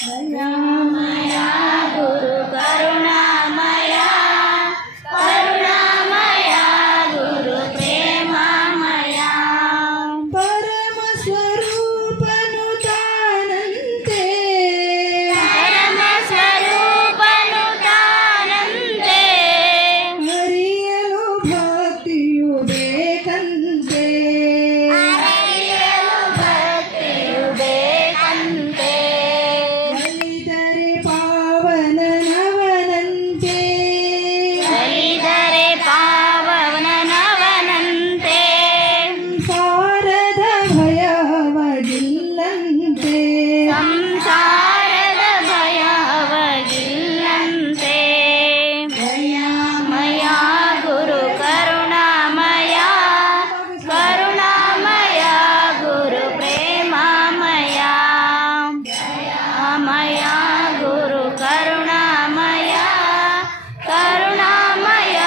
ದಯಾಮಯ ಗುರು ಕರುಣಾಮಯ ಕರುಣಾಮಯ ಗುರು ಪ್ರೇಮಮಯ ಪರಮ ಸ್ವರೂಪನು ತಾನಂತೆ ಪರಮ ಸ್ವರೂಪನು ತಾನಂತೆ ಹರಿಯಲು ಭಕ್ತಿಯು ಬೇಕಂತೆ ಹರಿಯಲು ಭಕ್ತಿಯು ಬೇಕಂತೆ ಒಲಿದರೆ ಪಾವನನವನಂತೆ ಒಲಿದರೆ ಪಾವನನವನಂತೆ ಸಂಸಾರದ ಭಯವಗಿಲ್ಲಂತೆ ಸಂಸಾರದ ಭಯವಗಿಲ್ಲಂತೆ ದಯಾಮಯ ಗುರು ಕರುಣಾಮಯ ಕರುಣಾಮಯ ಗುರು ಪ್ರೇಮಮಯ ದಯಾಮಯ ಗುರು ಕರುಣಾಮಯ ಕರುಣಾಮಯ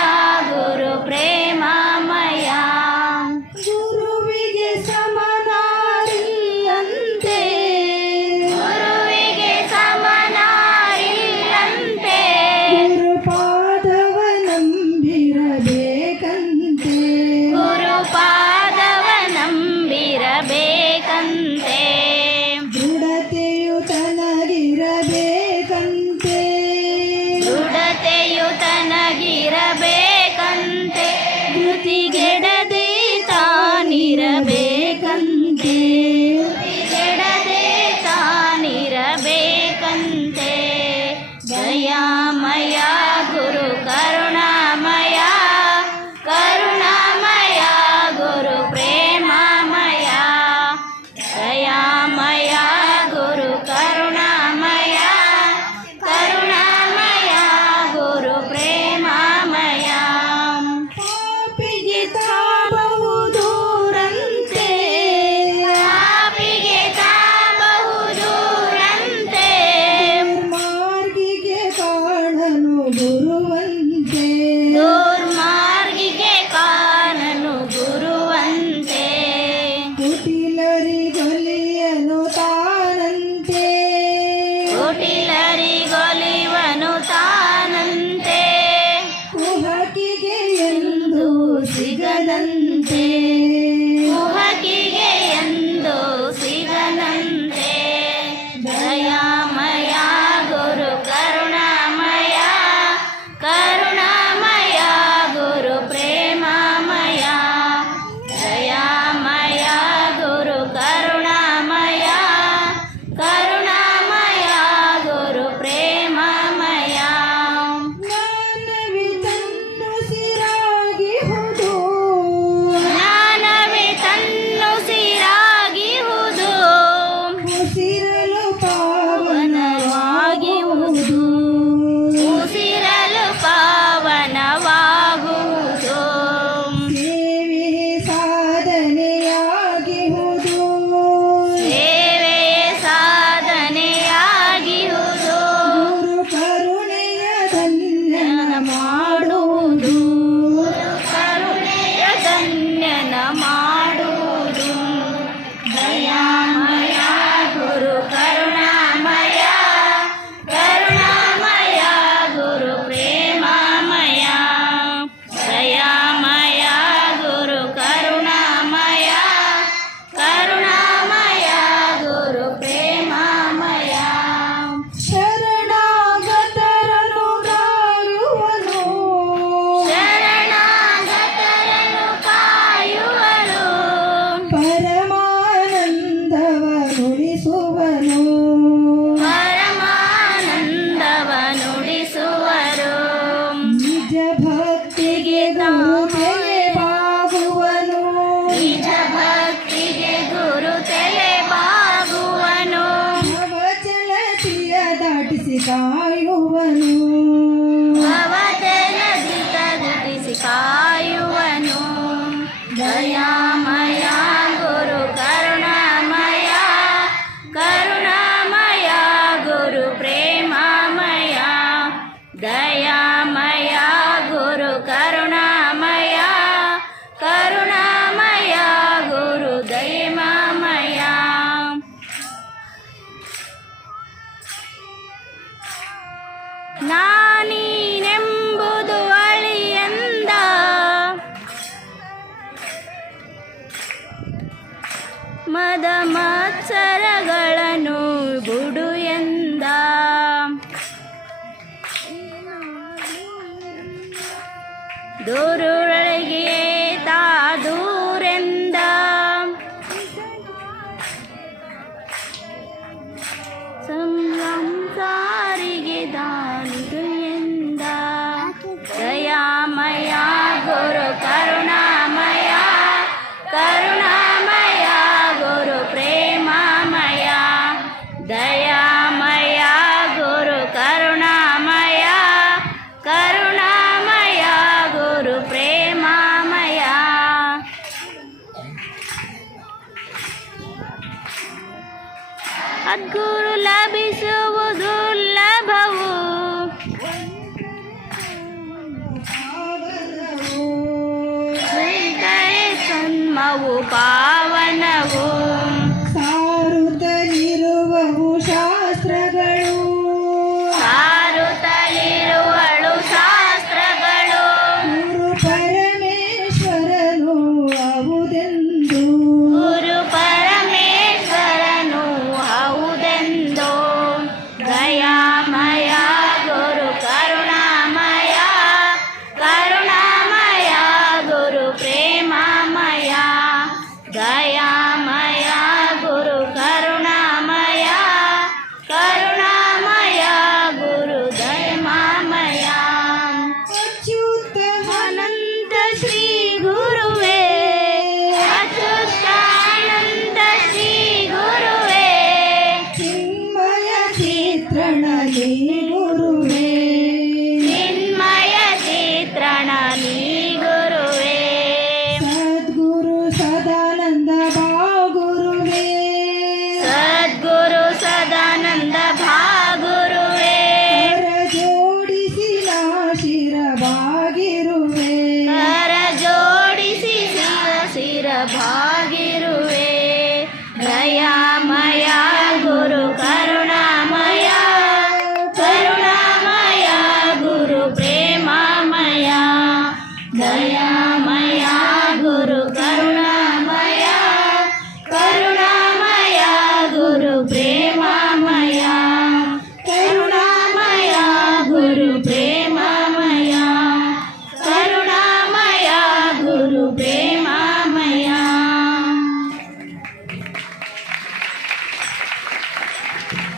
ಗುರು ಪ್ರೇಮಮಯ ಗುರುವಿಗೆ ಸಮನಾರಿಲ್ಲಂತೆ ಗುರುವಿಗೆ ಸಮನಾರಿಲ್ಲಂತೆ ಗುರುಪಾದವನಂಬಿರಬೇಕಂತೆ ಗುರುಪಾದವ ನಂಬಿರಬೇಕಂತೆ ದೃಢತೆಯು ತನಗಿರಬೇಕಂತೆ ದೃಢತೆಯು ತನಗಿರಬೇಕಂತೆ ಧೃತಿಗೆಡದೆ ತಾನಿರಬೇಕಂತೆ ಧೃತಿಗೆಡದೆ ತಾನಿರಬೇಕಂತೆ ದಯಾಮಯ ಗುರು ಕರುಣಾಮಯ ಕರುಣಾಮಯ ಗುರು ಪ್ರೇಮಮಯ ದಯಾಮಯ ಗುರು ಕರುಣಾಮಯ ಕರುಣಾಮಯ ಗುರು ಪ್ರೇಮಮಯ ಪಾಪಿಗೆ ತಾಬಹು ದೂರಂತೆ ಪಾಪಿಗೆ ತಾಬಹುದೂರಂತೆ ಮಾರ್ಗಿಗೆ ಕಾಣನು ಗುರುವಂತೆ ದುರ್ಮಾರ್ಗಿಗೆ ಕಾಣನು ಗುರುವಂತೆ ಕುಟಿಲರಿಗೊಲಿಯನು ತಾನಂತೆ ಕುಟಿಲರಿಗೊಲಿವನು ತಾನಂತೆ ಕುಹಕಿಗೆ ಎಂದು ಸಿಗದಂತೆ ಕುಹಕಿಗೆ ಎಂದು ಸಿಗನಂತೆ ದಯಾಮಯ ಗುರು ಕರುಣಾಮಯ ಕರುಣಾಮಯ ಗುರು ಪ್ರೇಮಮಯ ದಯಾಮಯ ಗುರು ಕರುಣಾಮಯ ಕರುಣಾಮಯ ಗುರು ಪ್ರೇಮಮಯ ಜ್ಞಾನವಿ ತನ್ನು ಸಿರಾಗಿಹುದು ಜ್ಞಾನವೇ ತನ್ನು ಸಿರಾಗಿಹುದು ಉಸಿರಲು ಪಾವನವಾಗಿಹುದು ಉಸಿರಲು ಪಾವನವಾಗುವುದು ಸೇವೆ ಸಾಧನೆಯಾಗಿಹುದು ಸೇವೆಯೇ ಸಾಧನೆಯಾಗಿಹುದು ಗುರು ಕರುಣೆಯ ಧನ್ಯನ ಮಾಡುವುದು ಕರುಣೆಯ ಧನ್ಯನ ಮಾಡುವುದು ದಯಾಮಯ ಗುರು ಕರುಣಾಮಯ ಕರುಣಾಮಯ ಗುರು ಪ್ರೇಮಮಯ ದಯಾಮಯ ಗುರು ಕರುಣಾಮಯ ಕರುಣಾಮಯ ಗುರು ಪ್ರೇಮಮಯ ಶರಣಾಗತರನು ಕಾಯುವನು ಶರಣಾಗತರನ್ನು ಕಾಯುವನು ಪರಮಾನಂದವನುಳಿಸುವನು ಪರಮಾನಂದವ ನುಡಿಸುವರು ನಿಜ ಭಕ್ತಿಗೆ ಗುರುತೆಗೆ ಬಾಗುವನು ನಿಜ ಭಕ್ತಿಗೆ ಗುರು ತಲೆ ಬಾಗುವನು ಭವಚಲತಿಯ ದಾಟಿಸಿ ಕಾಯುವನು ಭವತನದಿ ತಗುಟಿಸಿ ಕಾಯುವನು ದಯಾಮಯ ಗುರು ಕರುಣಾಮಯ ಕರುಣಾಮಯ ಗುರು ಪ್ರೇಮಮಯ ದಯಾಮಯ ಗುರು ಕರುಣಾಮಯ ಕರುಣಾಮಯ ಗುರು ದಯಮಮಯ ಮದ ಮತ್ಸರಗಳನ್ನು ಬಿಡು ಎಂದ. ದೂರೊಳಗೆ ತಾ ದೂರೆಂದ. ಸಂಸಾರಿಗೆ ದಾನಿದು ಎಂದ. ದಯಾಮಯ ಗುರು ಕರುಣಾಮಯ, ಕರುಣಾಮಯ ಗುರು ಪ್ರೇಮಮಯ. ದಯಾಮಯ ಗುರು ಕರುಣಾಮಯ, ಕರುಣಾಮಯ ಗುರು ಪ್ರೇಮಮಯ. ಸದ್ಗುರು ಲಭಿಸುವುದು ದುರ್ಲಭವು, ಸ್ವೀಕರಿಸನ್ಮವು ಪಾ